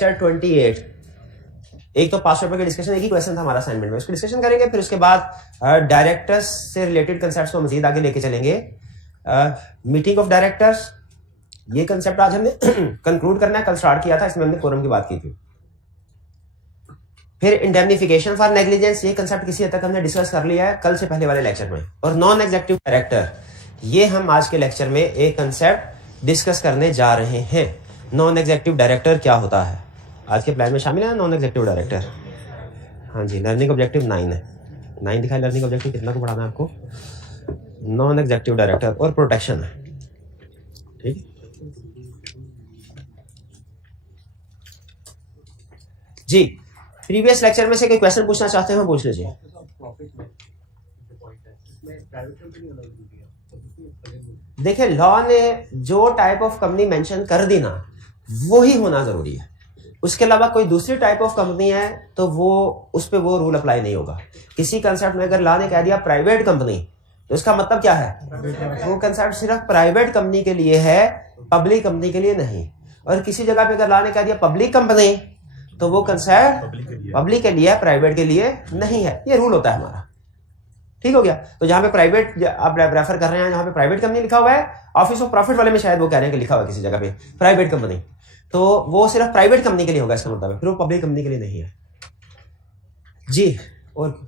28 एक तो पास पेपर का डिस्कशन, एक ही क्वेश्चन था हमारा असाइनमेंट में, उसको डिस्कशन करेंगे। फिर उसके बाद डायरेक्टर्स से रिलेटेड कंसेप्ट्स को मजीद आगे लेके चलेंगे। मीटिंग ऑफ डायरेक्टर्स, ये कंसेप्ट आज हमने कंक्लूड करना है, कल स्टार्ट किया था, इसमें हमने कोरम की बात की थी। फिर इंडेमनिफिकेशन फॉर नेग्लिजेंस, ये कंसेप्ट किसी हद तक हमने डिस्कस कर लिया है कल से पहले वाले लेक्चर में। और नॉन एग्जीक्यूटिव डायरेक्टर, ये हम आज के लेक्चर में एक कंसेप्ट डिस्कस करने जा रहे हैं। नॉन एग्जीक्यूटिव डायरेक्टर क्या होता है, आज के प्लान में शामिल है नॉन एग्जीक्यूटिव डायरेक्टर। हाँ जी, लर्निंग ऑब्जेक्टिव 9 है, 9 दिखाए लर्निंग ऑब्जेक्टिव, कितना को पढ़ाना है आपको। नॉन एग्जीक्यूटिव डायरेक्टर और प्रोटेक्शन है, ठीक। जी, प्रीवियस लेक्चर में से कोई क्वेश्चन पूछना चाहते हैं पूछ लीजिए। देखिए, लॉ ने जो टाइप ऑफ कंपनी मेंशन कर दी ना, वो ही होना जरूरी है। उसके अलावा कोई दूसरी टाइप ऑफ कंपनी है तो वो उस पर वो रूल अप्लाई नहीं होगा। किसी कंसेप्ट में अगर लॉ ने कह दिया प्राइवेट कंपनी, तो उसका मतलब क्या है, वो कंसेप्ट सिर्फ प्राइवेट कंपनी के लिए है, पब्लिक कंपनी के लिए नहीं। और किसी जगह पे अगर लॉ ने कह दिया पब्लिक कंपनी, तो वो कंसेप्ट पब्लिक के लिए है, प्राइवेट के लिए नहीं है। ये रूल होता है हमारा, ठीक हो गया। तो जहां पे प्राइवेट आप रेफर कर रहे हैं, जहां पे प्राइवेट कंपनी लिखा हुआ है, ऑफिस ऑफ प्रॉफिट वाले में शायद वो कह रहे हैं कि लिखा हुआ है किसी जगह पे प्राइवेट कंपनी, तो वो सिर्फ प्राइवेट कंपनी के लिए होगा इसका मतलब, फिर वो पब्लिक कंपनी के लिए नहीं है। जी, और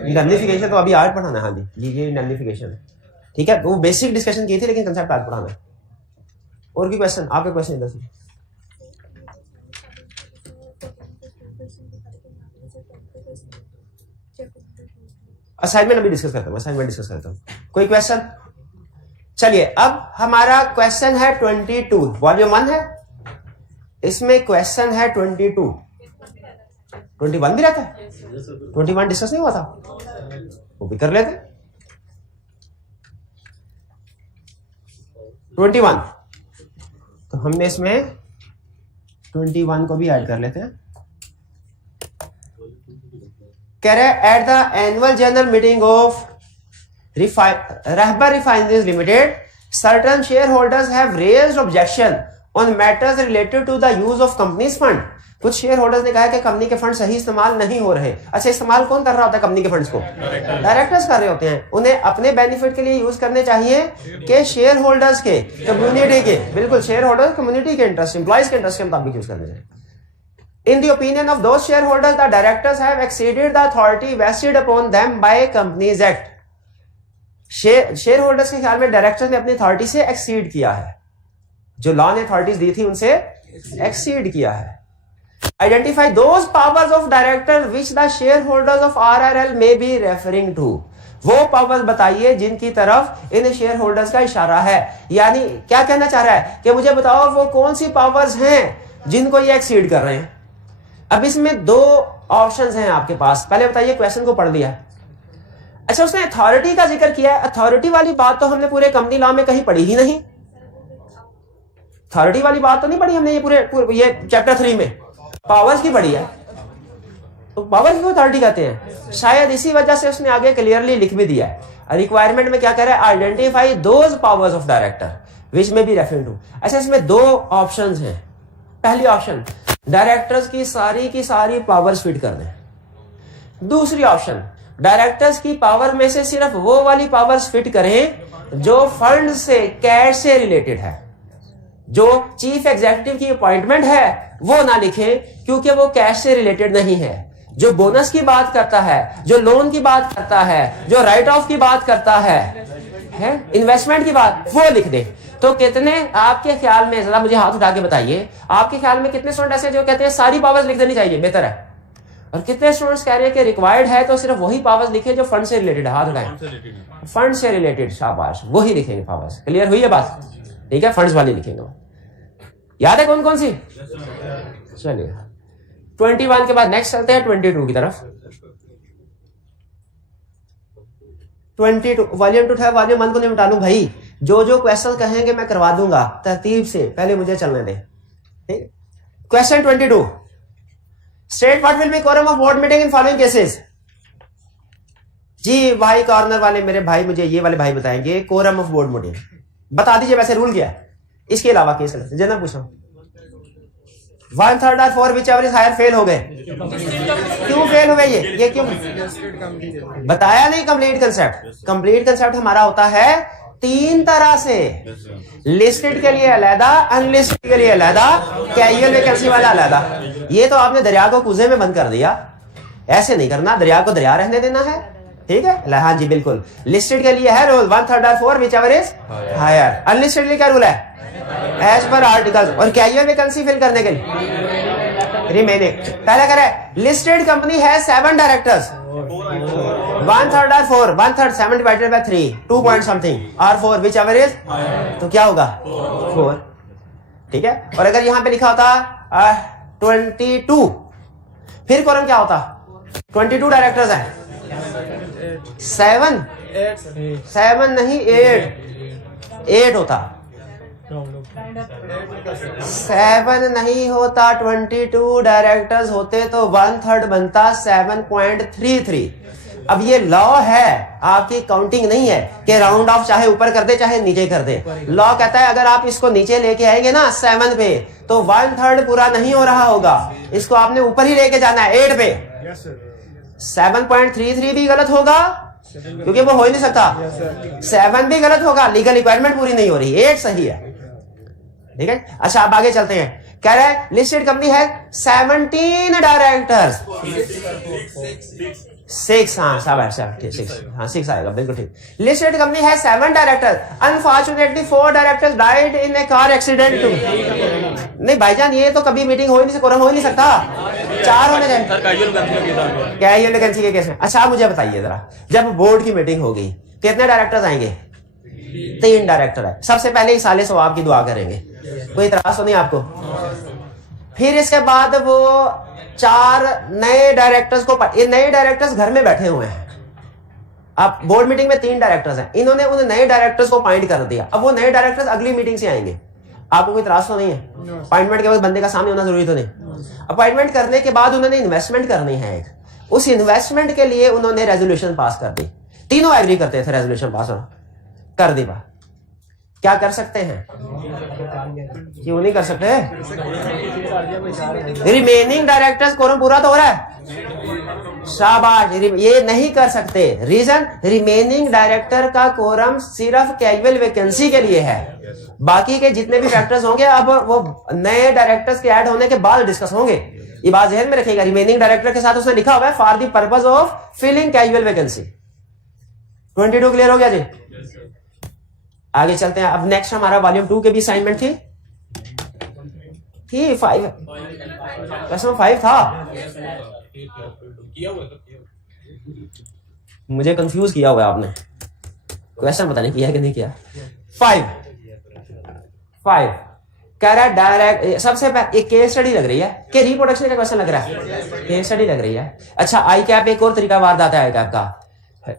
इंडेमनिफिकेशन तो अभी आज पढ़ाना है। हाँ जी, ये इंडेमनिफिकेशन है, ठीक है। वो बेसिक डिस्कशन की थी, लेकिन कंसेप्ट आज पढ़ाना है। और भी क्वेश्चन, आपके क्वेश्चन इधर से। असाइनमेंट अभी डिस्कस करता हूं, कोई क्वेश्चन। चलिए, अब हमारा क्वेश्चन है 22, वॉल्यूम 1 है, इसमें क्वेश्चन है 22। 21 भी रहता है, 21 डिस्कस नहीं हुआ था, वो भी कर लेते। 21, तो हमने इसमें 21 को भी ऐड कर लेते हैं। कह रहे at the annual general meeting of Rahbar refineries limited, certain share holders have raised objection on matters related to the use of company's fund. कुछ शेयर होल्डर्स ने कहा कि कंपनी के फंड सही इस्तेमाल नहीं हो रहे। अच्छा, इस्तेमाल कौन कर रहा होता है कंपनी के फंड्स को? डायरेक्टर्स कर रहे होते हैं। उन्हें अपने बेनिफिट के लिए यूज करने चाहिए कि शेयर होल्डर्स के, कम्युनिटी के, बिल्कुल शेयर होल्डर्स कम्युनिटी के इंटरेस्ट, एम्प्लॉइज के इंटरेस्ट के मुताबिक यूज करने चाहिए। In the opinion of those shareholders, the directors have exceeded the authority vested upon them by Companies Act. Share holders के ख्याल में डायरेक्टर्स ने अपनी अथॉरिटी से एक्सीड किया है, जो लॉ ने अथॉरिटीज दी थी उनसे एक्सीड किया है। Identify those powers of director which the share holders of RRL may be referring to. वो पावर्स बताइए जिनकी तरफ इन शेयर होल्डर्स का इशारा है। यानी क्या कहना चाह रहा है कि मुझे बताओ वो कौन सी पावर्स हैं जिनको ये एक्सीड कर रहे हैं। अब इसमें दो ऑप्शंस हैं आपके पास। पहले बताइए, क्वेश्चन को पढ़ लिया। अच्छा, उसने अथॉरिटी का जिक्र किया है। अथॉरिटी वाली बात तो हमने पूरे कंपनी लॉ में कहीं पढ़ी ही नहीं। अथॉरिटी वाली बात तो नहीं पढ़ी हमने ये पूरे ये चैप्टर 3 में। पावर्स की पढ़ी है, तो पावर क्यों अथॉरिटी कहते हैं? शायद इसी वजह से उसने आगे क्लियरली लिख भी दिया है। रिक्वायरमेंट में क्या कह रहा है? Identify those powers of director which may be referring to. अच्छा, इसमें दो ऑप्शंस हैं। पहली ऑप्शन, डायरेक्टर्स की सारी पावर्स फिट कर दें। दूसरी ऑप्शन, डायरेक्टर्स की पावर में से सिर्फ वो वाली पावर्स फिट करें जो फंड से, कैश से रिलेटेड है। जो चीफ एग्जीक्यूटिव की अपॉइंटमेंट है वो ना लिखें, क्योंकि वो कैश से रिलेटेड नहीं है। जो बोनस की बात करता है, जो लोन की बात करता है, जो राइट ऑफ की बात करता है इन्वेस्टमेंट की बात, वो लिख दे। तो कितने आपके ख्याल में, जरा मुझे हाथ उठा के बताइए, आपके ख्याल में कितने स्टूडेंट ऐसे जो कहते हैं सारी पावर्स लिख देनी चाहिए, बेहतर है? और कितने स्टूडेंट्स कह रहे हैं कि रिक्वायर्ड है तो सिर्फ वही पावर्स लिखे जो फंड से रिलेटेड है? हाथ उठाएं। फंड से रिलेटेड, शाबाश, वही लिखेंगे पावर्स। क्लियर हुई है बात? ठीक है, फंड्स वाली लिखेंगे। याद है कौन कौन सी? चलिए, 21 के बाद नेक्स्ट चलते हैं 22 की तरफ। 22 वॉल्यूम 2 है, वॉल्यूम 1 को नहीं मिटा लूं भाई। जो जो क्वेश्चन कहेंगे मैं करवा दूंगा तरतीब से, पहले मुझे चलने दें। ठीक, question 22, state what will be quorum of board meeting in following cases. जी भाई कॉर्नर वाले मेरे भाई मुझे ये वाले भाई बताएंगे कोरम ऑफ बोर्ड मीटिंग बता दीजिए, वैसे रूल क्या है, इसके अलावा केस जना पूछो 1/3 और 4 whichever is higher fail हो गए। क्यों फेल हो गए ये क्यों बताया नहीं। कंप्लीट कंसेप्ट हमारा होता है 3 तरह से, लिस्टेड के लिए अलहदा, अनलिस्टेड के लिए अलहदा, कैजुअल वैकेंसी वाला अलहदा। ये तो आपने दरिया को कुएं में बंद कर दिया, ऐसे नहीं करना, दरिया को दरिया रहने देना है, ठीक है। हाँ जी बिल्कुल, लिस्टेड के लिए है रूल 1/3 और 4 whichever is higher. Unlisted के लिए क्या रूल है, एज पर आर्टिकल। और कैजुअल वैकेंसी फिल करने के लिए रिमेनिंग पहले करे लिस्टेड कंपनी है 7 डायरेक्टर्स, 1/3 और 4, 1/3 7 डिवाइडेड बाय 3 2 पॉइंट समथिंग और 4 विच एवर इज, तो क्या होगा 4, ठीक है। और अगर यहां पे लिखा होता 22, फिर कॉलम क्या होता, 22 डायरेक्टर्स हैं, 7 नहीं 8 होता, 7 नहीं होता, 22 डायरेक्टर्स होते तो 1/3 बनता 7.33। अब ये लॉ है, आपकी काउंटिंग नहीं है कि राउंड ऑफ चाहे ऊपर कर दे चाहे नीचे कर दे। लॉ कहता है अगर आप इसको नीचे लेके आएंगे ना 7 पे तो 1/3 पूरा नहीं हो रहा होगा, इसको आपने ऊपर ही लेके जाना है 8 पे। 7.33 भी गलत होगा क्योंकि वो हो ही नहीं सकता, 7 भी गलत होगा, लीगल रिक्वायरमेंट पूरी नहीं हो रही, 8 सही है, ठीक है। अच्छा आप आगे चलते हैं, कह रहा है लिस्टेड कंपनी है 17 डायरेक्टर्स, 6 हाँ शाबाश 6 आएगा बिल्कुल ठीक। लिस्टेड कंपनी है 7 directors, unfortunately 4 directors died in A car accident. नहीं भाईजान ये तो कभी मीटिंग हो ही नहीं, कोरम हो ही नहीं सकता, 4 होने चाहिए कैजुअल वैकेंसी के केस में। अच्छा आप मुझे बताइए जरा, जब बोर्ड की मीटिंग होगी कितने डायरेक्टर्स आएंगे, 3 डायरेक्टर है। सबसे पहले ही साले सवाब की दुआ करेंगे, कोई इतराज तो नहीं आपको। फिर इसके बाद वो 4 नए डायरेक्टर्स को, ये नए डायरेक्टर्स घर में बैठे हुए हैं, अब बोर्ड मीटिंग में 3 डायरेक्टर्स हैं, इन्होंने उन नए डायरेक्टर्स को अपॉइंट कर दिया। अब वो नए डायरेक्टर्स अगली मीटिंग से आएंगे, आपको कोई इतराज तो नहीं है, अपॉइंटमेंट के बाद बंदे का सामने होना जरूरी तो नहीं। अपॉइंटमेंट करने के बाद उन्होंने इन्वेस्टमेंट करनी है एक, उस इन्वेस्टमेंट के लिए उन्होंने रेजोल्यूशन पास कर दी, तीनों एग्री करते थे रेजोल्यूशन पास कर दी। बात क्या कर सकते हैं, क्यों नहीं कर सकते, रिमेनिंग डायरेक्टर्स कोरम पूरा तो हो रहा है, शाबाश, ये नहीं कर सकते। रीजन, रिमेनिंग डायरेक्टर का कोरम सिर्फ कैजुअल वैकेंसी के लिए है, बाकी के जितने भी फैक्टर्स होंगे अब वो नए डायरेक्टर्स के ऐड होने के बाद डिस्कस होंगे। ये बात ध्यान में रखिएगा, रिमेनिंग डायरेक्टर के साथ उसने लिखा हुआ है for the purpose of filling casual vacancy. 22 clear हो गया जी। आगे चलते हैं, अब नेक्स्ट हमारा वॉल्यूम 2 के भी असाइनमेंट थी 5 क्वेश्चन 5 था, मुझे कंफ्यूज किया हुआ है आपने, क्वेश्चन पता नहीं किया कि नहीं किया। 5 कह रहा है डायरेक्ट, सबसे पहले एक केस स्टडी लग रही है कि रिप्रोडक्शन का क्वेश्चन लग रहा है, केस स्टडी लग रही है। अच्छा आई कैप एक और तरीका वारदात है आई कैप का,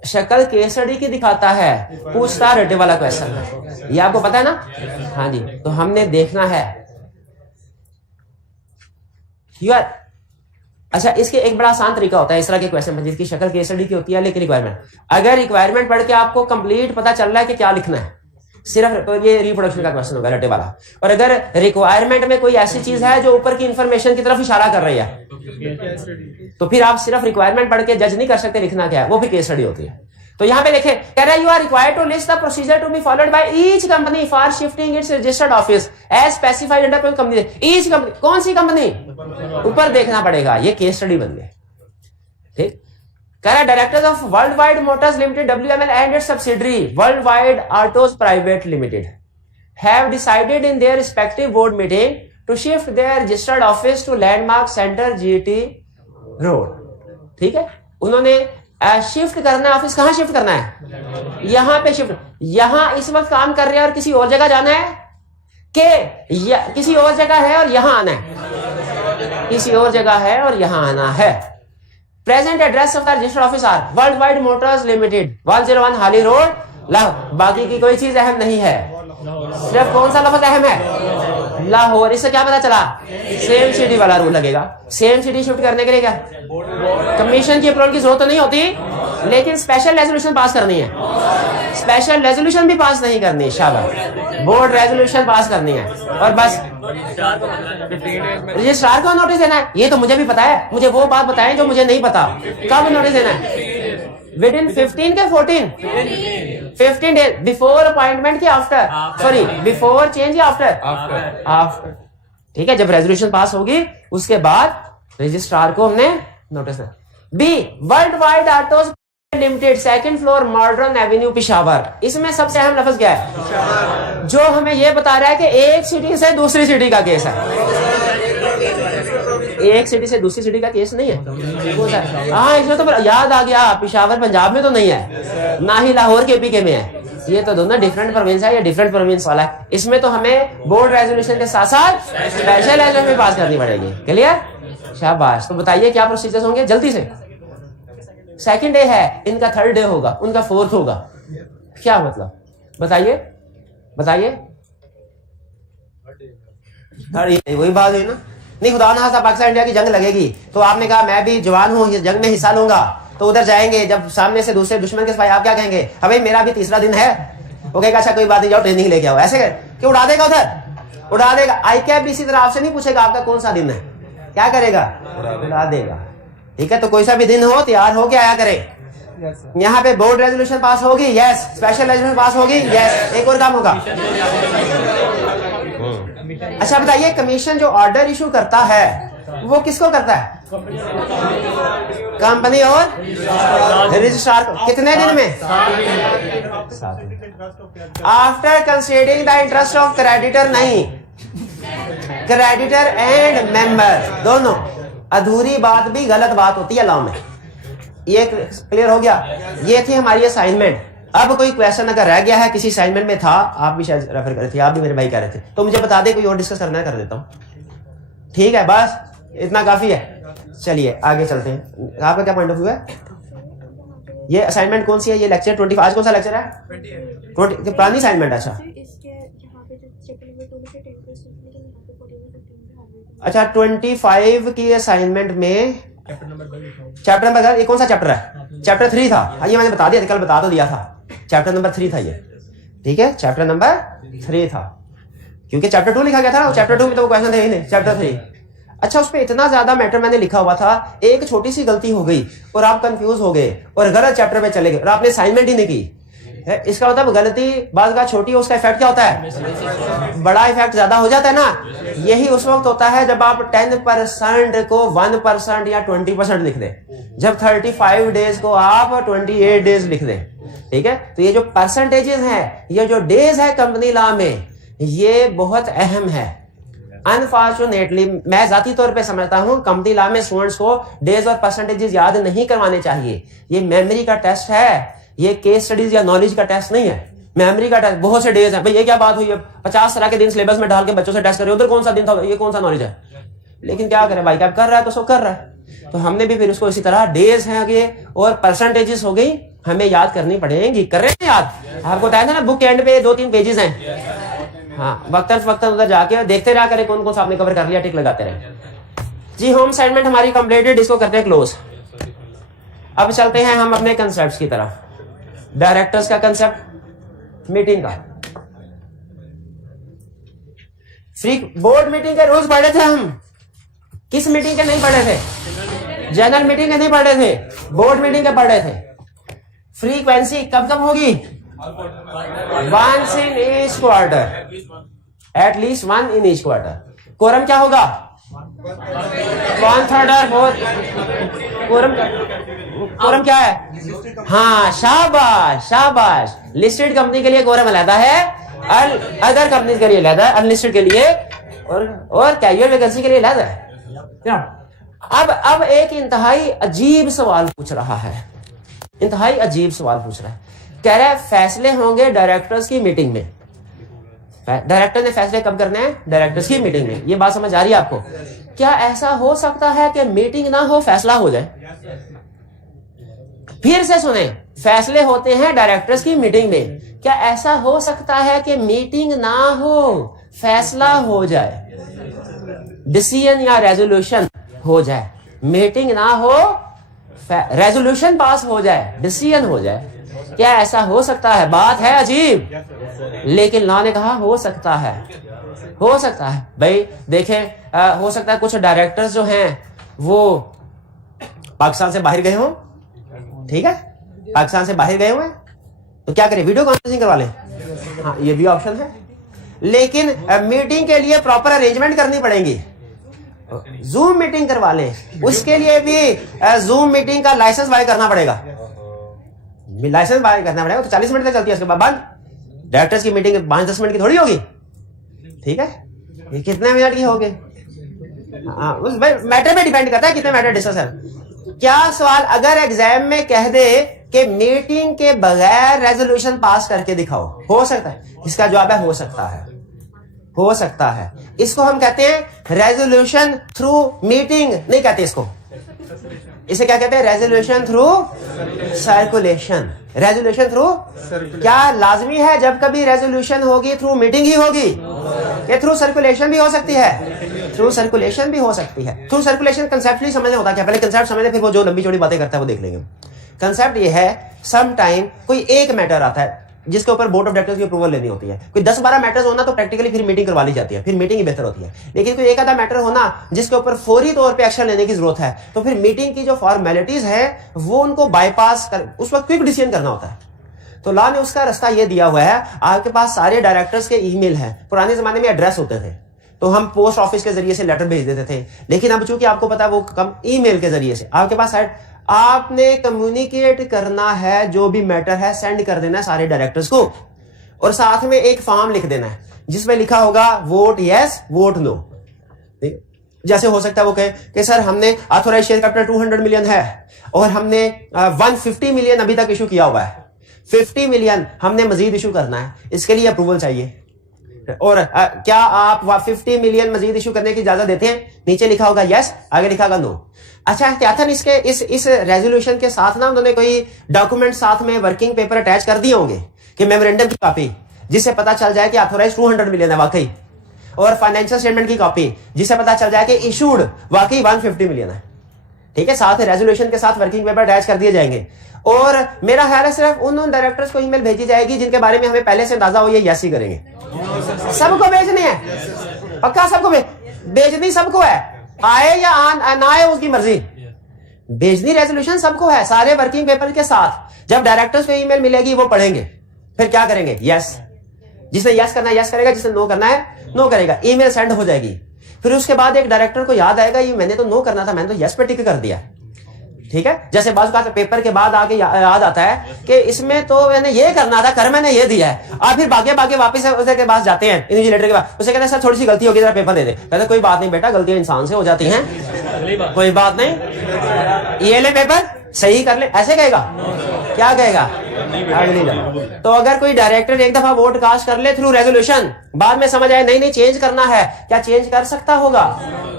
शक्ल केस स्टडी की दिखाता है, पूछता रटे वाला क्वेश्चन है, ये आपको पता है ना, हाँ जी। तो हमने देखना है यार। अच्छा इसके एक बड़ा आसान तरीका होता है इस तरह के क्वेश्चन में जिसकी शक्ल केस स्टडी की होती है, लेकिन रिक्वायरमेंट, अगर रिक्वायरमेंट पढ़ के आपको कंप्लीट पता चल रहा है कि क्या लिखना है, सिर्फ तो ये रिप्रोडक्शन का क्वेश्चन होगा रटे वाला। और अगर रिक्वायरमेंट में कोई ऐसी चीज है जो ऊपर की इंफॉर्मेशन की तरफ इशारा कर रही है तो फिर आप सिर्फ रिक्वायरमेंट पढ़ के जज नहीं कर सकते लिखना क्या है, वो फिर केस स्टडी होती है। तो यहां पे देखें, कह रहा है you are required to list the procedure to be followed by each company for shifting its registered office as specified under कोई कंपनी। ईच कंपनी, कौन सी कंपनी, ऊपर देखना पड़ेगा, ये केस स्टडी बन गई, ठीक। कह रहा है directors of world wide motors limited WML and its subsidiary world wide autos private limited have decided in their respective board meeting to shift their registered office to landmark centre GT road, ठीक है। उन्होंने shift करना है office, कहां shift करना है, यहां पे शिफ्ट, यहां इस वक्त काम कर रहे हैं और किसी और जगह जाना है कि किसी और जगह है और यहां आना है, किसी और जगह है और यहां आना है। Present address of the registered office are world wide motors limited 101 Hailey road, बाकी की कोई चीज अहम नहीं है, सिर्फ कौन सा लफ्ज अहम है, लाहौर। इससे क्या पता चला? सेम सिटी वाला रूल लगेगा। सेम सिटी शिफ्ट करने के लिए क्या कमीशन की अप्रूवल की जरूरत तो नहीं होती, लेकिन स्पेशल रेजोल्यूशन पास करनी है। स्पेशल रेजोल्यूशन भी पास नहीं करनी, शाबाश, बोर्ड रेजोल्यूशन पास करनी है। और बस रजिस्ट्रार को नोटिस देना है। ये तो मुझे भी पता है, मुझे वो बात बताएं जो मुझे नहीं पता। कब नोटिस देना है? विद इन 15 के 15 डेज बिफोर अपॉइंटमेंट की आफ्टर, सॉरी बिफोर चेंज या आफ्टर। ठीक है, जब रेजोल्यूशन पास होगी उसके बाद रजिस्ट्रार को हमने नोटिस देना। B, world wide autos limited, second floor, modern avenue, Peshawar. इसमें सबसे अहम लफ्ज क्या है जो हमें यह बता रहा है कि एक सिटी से दूसरी सिटी का केस है। एक सिटी से दूसरी सिटी का केस नहीं है। हाँ, इसमें तो याद आ गया, पिशावर पंजाब में तो नहीं है, ना ही लाहौर केपी के में है। ये तो दोनों डिफरेंट प्रोविंस है, ये डिफरेंट प्रोविंस वाला है। इसमें तो हमें बोर्ड रेजोल्यूशन के साथ साथ स्पेशल रेजोल्यूशन पास करनी पड़ेगी। क्लियर? शाबाश। तो बताइए क्या प्रोसीजर्स होंगे जल्दी से। सेकंड डे है, इनका थर्ड डे होगा, उनका फोर्थ होगा। क्या मतलब? बताइए बताइए। वही बात है ना। नहीं, खुदा ना खास्ता पाकिस्तान इंडिया की जंग लगेगी तो आपने कहा मैं भी जवान हूँ, जंग में हिस्सा लूंगा, तो उधर जाएंगे, जब सामने से दूसरे दुश्मन के सिपाही, आप क्या कहेंगे? अबे मेरा भी तीसरा दिन है। वो कहेगा अच्छा कोई बात नहीं, जाओ ट्रेनिंग लेके आओ। ऐसे कि उड़ा देगा, उधर उड़ा देगा। आई कैप भी इसी तरह आपसे नहीं पूछेगा आपका कौन सा दिन है, क्या करेगा? उड़ा देगा। ठीक है, तो कोई सा भी दिन हो तैयार हो के आया करे। यहाँ पे बोर्ड रेजोल्यूशन पास होगी, यस। स्पेशल रेजोल्यूशन पास होगी, यस। एक और काम होगा। अच्छा बताइए, कमीशन जो ऑर्डर इशू करता है वो किसको करता है? कंपनी और रजिस्ट्रार को। कितने दिन में? After considering the interest of creditor, नहीं, क्रेडिटर एंड मेंबर दोनों। अधूरी बात भी गलत बात होती है लॉ में। ये क्लियर हो गया? ये थी हमारी असाइनमेंट। अब कोई क्वेश्चन अगर रह गया है, किसी असाइनमेंट में था, आप भी शायद रेफर कर रहे थे, आप भी मेरे भाई कह रहे थे, तो मुझे बता दे, कोई और डिस्कस करना है कर देता हूँ। ठीक है, बस इतना काफी है। चलिए आगे चलते हैं। आपका क्या पॉइंट ऑफ व्यू है? ये असाइनमेंट कौन सी है? ये लेक्चर 25। आज कौन सा लेक्चर है? 20 पुरानी असाइनमेंट। अच्छा 25 की असाइनमेंट में चैप्टर नंबर, ये कौन सा चैप्टर है? चैप्टर 3 था। ये मैंने बता दिया था, कल बता तो दिया था। चैप्टर नंबर 3 था ये। ठीक है, चैप्टर नंबर 3 था, क्योंकि चैप्टर 2 लिखा गया था ना। चैप्टर 2 में तो क्वेश्चन थे ही नहीं, चैप्टर 3। अच्छा, उस पर इतना ज्यादा मैटर मैंने लिखा हुआ था, एक छोटी सी गलती हो गई और आप कंफ्यूज हो गए और गलत चैप्टर पे चले गए और आपने असाइनमेंट ही नहीं की। इसका मतलब गलती बात का छोटी है, उसका इफेक्ट क्या होता है? बड़ा इफेक्ट ज्यादा हो जाता है ना। यही उस वक्त होता है जब आप 10% को 1% या 20% लिख दें, जब 35 डेज को आप 28 डेज लिख दें। ठीक है, तो ये जो परसेंटेजेस हैं, ये जो डेज है कंपनी लॉ में, ये बहुत अहम है। अनफॉर्चुनेटली मैं जाती तौर पे समझता हूं कंपनी लॉ में स्टूडेंट्स को डेज और परसेंटेजेस याद नहीं करवाने चाहिए। ये मेमोरी का टेस्ट है, ये केस स्टडीज या नॉलेज का टेस्ट नहीं है। मेमोरी का टेस्ट, बहुत से डेज है भाई। ये क्या बात हुई है? 50 तरह के दिन सिलेबस में डाल के बच्चों से टेस्ट कर रहे हो, उधर कौन सा दिन था, ये कौन सा नॉलेज है? लेकिन क्या करे भाई, क्या कर रहा है तो सो कर रहा है। तो हमने भी फिर उसको इसी तरह डेज हैं आगे और परसेंटेजेस हो गई, हमें याद करनी पड़ेगी। कर रहे हैं याद? आपको बताया था ना, बुक एंड पे 2-3 पेजेस हैं। हाँ, वक्तन उधर जाके देखते रहा करें कौन कौन सा आपने कवर कर लिया, टिक लगाते रहे। जी, होम असाइनमेंट हमारी कंप्लीटेड, इसको करते हैं क्लोज। अब चलते हैं हम अपने कंसेप्ट की तरफ। डायरेक्टर्स का कंसेप्ट, मीटिंग का, फ्री बोर्ड मीटिंग के रूल्स पढ़े थे हम। किस मीटिंग के नहीं पढ़े थे? जनरल मीटिंग के नहीं पढ़े थे, बोर्ड मीटिंग के पढ़े थे। फ्रीक्वेंसी कब कब होगी? Once in each quarter, at least 1 in each quarter. Quorum क्या होगा? 1/3 और 4। कोरम क्या है? हाँ, शाबाश शाबाश। लिस्टेड कंपनी के लिए कोरम अलग है, अदर कंपनी के लिए अलग है, अनलिस्टेड के लिए और कैजुअल वैकेंसी के लिए अलग है। अब एक इंतहाई अजीब सवाल पूछ रहा है, इंतहाई अजीब सवाल पूछ रहा है। कह रहा है फैसले होंगे डायरेक्टर्स की मीटिंग में। डायरेक्टर ने फैसले कब करने हैं? डायरेक्टर्स की मीटिंग में। ये बात समझ आ रही है आपको? क्या ऐसा हो सकता है कि मीटिंग ना हो, फैसला हो जाए? फिर से सुने, फैसले होते हैं डायरेक्टर्स की मीटिंग में। क्या ऐसा हो सकता है कि मीटिंग ना हो, फैसला हो जाए, डिसीजन या रेजोल्यूशन हो जाए, मीटिंग ना हो, रेजोल्यूशन पास हो जाए, डिसीजन हो जाए। क्या ऐसा हो सकता है? बात है अजीब, लेकिन लॉ ने कहा हो सकता है, हो सकता है। भाई देखें, हो सकता है कुछ डायरेक्टर्स जो हैं वो पाकिस्तान से बाहर गए हों, ठीक है, पाकिस्तान से बाहर गए हुए हैं, तो क्या करें, वीडियो कॉन्फ्रेंसिंग करवा लें, हाँ ये भी ऑप्शन है। लेकिन मीटिंग के लिए प्रॉपर अरेंजमेंट करनी पड़ेगी, जूम मीटिंग करवा लें, उसके लिए भी जूम मीटिंग का लाइसेंस बाय करना पड़ेगा, लाइसेंस बाय करना पड़ेगा। तो 40 मिनट तक चलती है, उसके बाद बंद। डायरेक्टर्स की मीटिंग 5-10 मिनट की थोड़ी होगी, ठीक है, ये कितने मिनट की होगी, हाँ उस मैटर पे डिपेंड करता है कितने मैटर डिस्कस है। क्या सवाल अगर एग्जाम में कह दे कि मीटिंग के बगैर रेजोल्यूशन पास करके दिखाओ, हो सकता है? इसका जवाब है हो सकता है, हो सकता है। इसको हम कहते हैं रेजोल्यूशन थ्रू मीटिंग, नहीं कहते इसको, इसे क्या कहते हैं? Resolution through circulation. Resolution through, क्या लाजमी है जब कभी रेजोल्यूशन होगी थ्रू मीटिंग ही होगी, कि थ्रू सर्कुलेशन भी हो सकती है? थ्रू सर्कुलेशन भी हो सकती है। थ्रू सर्कुलेशन कंसेप्ट समझने होता क्या? पहले कंसेप्ट समझने, फिर वो जो लंबी चौड़ी बातें करता है वो देख लेंगे। कंसेप्ट ये है, सम टाइम कोई एक मैटर आता है जिसके ऊपर बोर्ड ऑफ डायरेक्टर्स की अप्रूवल लेनी होती है। कोई 10-12 मैटर्स होना तो प्रैक्टिकली फिर मीटिंग करवा ली जाती है, फिर मीटिंग ही बेहतर होती है। लेकिन कोई एक आधा मैटर होना जिसके ऊपर फौरी तौर पे एक्शन लेने की जरूरत है, तो फिर मीटिंग की जो फॉर्मेलिटीज है वो उनको बाईपास कर, उस वक्त क्विक डिसीजन करना होता है। तो लॉ ने उसका रास्ता ये दिया हुआ है, आपके पास सारे डायरेक्टर्स के ईमेल हैं। पुराने जमाने में एड्रेस होते थे तो हम पोस्ट ऑफिस के जरिए से लेटर भेज देते थे, लेकिन अब चूंकि आपको पता है वो कम ईमेल के जरिए से आपके पास आपने कम्युनिकेट करना है, जो भी मैटर है सेंड कर देना है सारे डायरेक्टर्स को, और साथ में एक फॉर्म लिख देना है जिसमें लिखा होगा वोट यस वोट नो। जैसे हो सकता है वो कहे कि सर हमने ऑथोराइज शेयर कैपिटल 200 मिलियन है और हमने 150 मिलियन अभी तक इशू किया हुआ है, 50 मिलियन हमने मजीद इशू करना है, इसके लिए अप्रूवल चाहिए, और क्या आप 50 मिलियन मजीद इशू करने की इजाजत देते हैं? नीचे लिखा होगा यस, आगे लिखा होगा नो। अच्छा एहतियातन इसके इस रेजोल्यूशन के साथ ना उन्होंने कोई डॉक्यूमेंट साथ में वर्किंग पेपर अटैच कर दिए होंगे कि मेमोरेंडम की कॉपी जिससे पता चल जाए कि ऑथोराइज 200 मिलियन है वाकई, और फाइनेंशियल स्टेटमेंट की कॉपी जिससे पता चल जाए कि इशूड वाकई 150 मिलियन है, ठीक है। साथ रेजोल्यूशन के साथ वर्किंग पेपर अटैच कर दिए जाएंगे, और मेरा ख्याल है सिर्फ उन डायरेक्टर्स को ईमेल भेजी जाएगी जिनके बारे में हमें पहले से अंदाजा हो ये यस ही करेंगे। सबको भेजनी है, पक्का सबको भेजनी सबको है, आए या ना आए उसकी मर्जी, भेजनी रेजोल्यूशन सबको है सारे वर्किंग पेपर के साथ। जब डायरेक्टर्स को ईमेल मिलेगी वो पढ़ेंगे, फिर क्या करेंगे? यस, जिसे यस करना है यस करेगा, जिसे नो करना है नो करेगा, ईमेल सेंड हो जाएगी। फिर उसके बाद एक डायरेक्टर को याद आएगा ये मैंने तो नो करना था, मैंने तो यस पे टिक कर दिया, ठीक है। जैसे बात का पेपर के बाद आगे याद आता है कि इसमें तो मैंने ये करना था, कर मैंने ये दिया है, और फिर भागे वापस उसके पास जाते हैं इन्विजिलेटर के पास, उसे कहते हैं सर थोड़ी सी गलती होगी जरा पेपर दे दे। कहते कोई बात नहीं बेटा, गलतियां इंसान से हो जाती हैं, कोई बात नहीं, ये ले पेपर सही कर ले, ऐसे कहेगा? क्या कहेगा? तो अगर कोई डायरेक्टर एक दफा वोट कास्ट कर ले थ्रू रेजोल्यूशन, बाद में समझ आए नहीं चेंज करना है, क्या चेंज कर सकता होगा?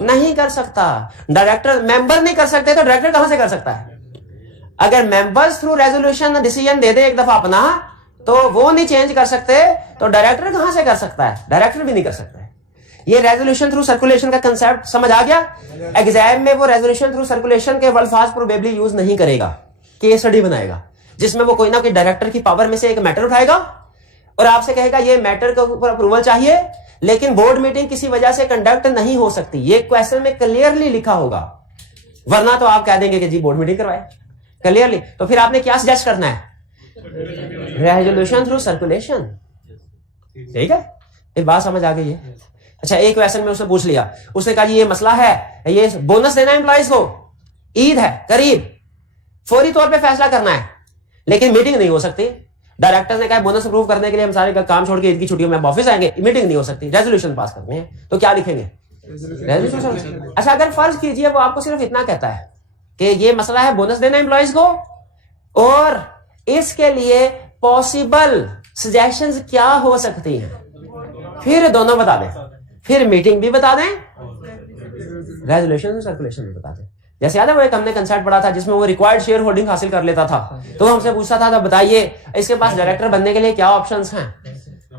नहीं कर सकता। डायरेक्टर मेंबर नहीं कर सकते तो डायरेक्टर कहां से कर सकता है? अगर मेंबर्स थ्रू रेजोल्यूशन डिसीजन दे दे एक दफा अपना, तो वो नहीं चेंज कर सकते, तो डायरेक्टर कहां से कर सकता है? डायरेक्टर भी नहीं कर सकता है। ये रेजोल्यूशन थ्रू सर्कुलेशन का कंसेप्ट समझ आ गया? एग्जाम में वो रेजोल्यूशन थ्रू सर्कुलेशन के अल्फाज प्रोबेबली यूज नहीं करेगा, केस स्टडी बनाएगा जिसमें वो कोई ना कोई डायरेक्टर की पावर में से एक मैटर उठाएगा और आपसे कहेगा ये मैटर के ऊपर अप्रूवल चाहिए, लेकिन बोर्ड मीटिंग किसी वजह से कंडक्ट नहीं हो सकती, ये क्वेश्चन में क्लियरली लिखा होगा, वरना तो आप कह देंगे कि जी बोर्ड मीटिंग करवाए क्लियरली। तो फिर आपने क्या सजेस्ट करना है? रेजोल्यूशन थ्रू सर्कुलेशन, ठीक है। फिर बात समझ आ गई है? अच्छा एक क्वेश्चन में उसने पूछ लिया, उसने कहा ये मसला है, ये बोनस देना एम्प्लॉइज को, ईद है करीब, फौरी तौर पे फैसला करना है, लेकिन मीटिंग नहीं हो सकती। डायरेक्टर ने कहा बोनस अप्रूव करने के लिए हम सारे काम छोड़ के ईद की छुट्टियों में ऑफिस आएंगे, मीटिंग नहीं हो सकती, रेजोल्यूशन पास करनी है, तो क्या लिखेंगे? रेजोल्यूशन। अच्छा अगर फर्ज कीजिए वो आपको सिर्फ इतना कहता है कि ये मसला है बोनस देना एम्प्लॉइज को, और इसके लिए पॉसिबल सजेशंस क्या हो सकती हैं, फिर दोनों बता दें, फिर मीटिंग भी बता दें, रेजोल्यूशन सर्कुलेशन भी बता दें। जैसे याद है वो एक हमने कंसेप्ट पढ़ा था जिसमें वो रिक्वायर्ड शेयर होल्डिंग हासिल कर लेता था, तो वो हमसे पूछता था बताइए इसके पास डायरेक्टर बनने के लिए क्या ऑप्शंस हैं,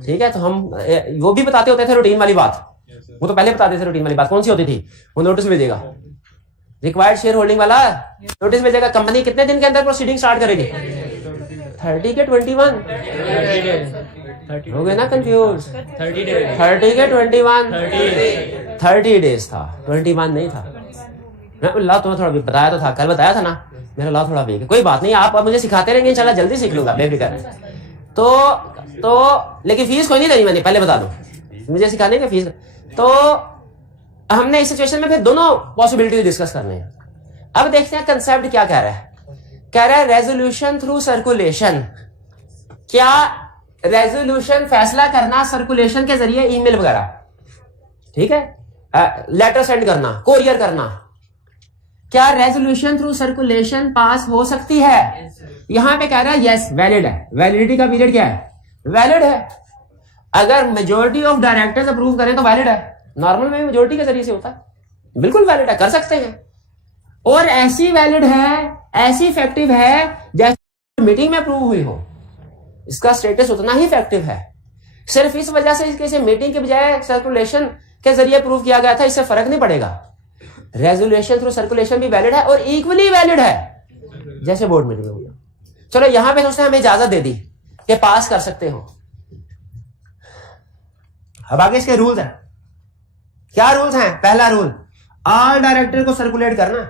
ठीक है, तो हम वो भी बताते होते थे रूटीन वाली बात, वो तो पहले बताते थे रूटीन वाली बात। कौन सी होती थी? वो नोटिस भेजेगा, रिक्वायर्ड शेयर होल्डिंग वाला नोटिस भेजेगा, कंपनी कितने दिन के अंदर प्रोसीडिंग स्टार्ट करेगी? 30 के 21 हो गए ना कंफ्यूज? 30 के 21 30 डेज था, 21 नहीं था। मैं ला तुम्हें थोड़ा बताया तो था, कल बताया था ना, मेरा ला थोड़ा वीक है। कोई बात नहीं, आप अब मुझे सिखाते रहेंगे, इंशाल्लाह जल्दी सीख लूंगा, बेफिक्र। तो लेकिन फीस कोई नहीं देनी, मैंने पहले बता दूं, मुझे सिखाने की फीस। तो हमने इस सिचुएशन में फिर दोनों पॉसिबिलिटी डिस्कस करने हैं। अब देखते हैं कंसेप्ट क्या कह रहा है। कह रहा है रेजोल्यूशन थ्रू सर्कुलेशन। क्या रेजोल्यूशन फैसला करना सर्कुलेशन के जरिए, ईमेल वगैरह, ठीक है, लेटर सेंड करना, कोरियर करना, क्या रेजोल्यूशन थ्रू सर्कुलेशन पास हो सकती है? यहां पे कह रहा है यस, वैलिड है। वैलिडिटी का पीरियड क्या है? वैलिड है। अगर मेजोरिटी ऑफ डायरेक्टर्स अप्रूव करें तो वैलिड है। नॉर्मल में मेजोरिटी के जरिए से होता है, बिल्कुल वैलिड है, कर सकते हैं। और ऐसी वैलिड है, ऐसी इफेक्टिव है जैसे मीटिंग में अप्रूव हुई हो, इसका स्टेटस उतना ही इफेक्टिव है। सिर्फ इस वजह से इसके मीटिंग के बजाय सर्कुलेशन के जरिए अप्रूव किया गया था, इससे फर्क नहीं पड़ेगा। रेजोल्यूशन थ्रू सर्कुलेशन भी वैलिड है और इक्वली वैलिड है जैसे बोर्ड मीटिंग में हुई। चलो यहां पे उसने हमें इजाजत दे दी कि पास कर सकते हो। अब आगे इसके रूल्स हैं। क्या रूल्स हैं? पहला रूल, ऑल डायरेक्टर को सर्कुलेट करना।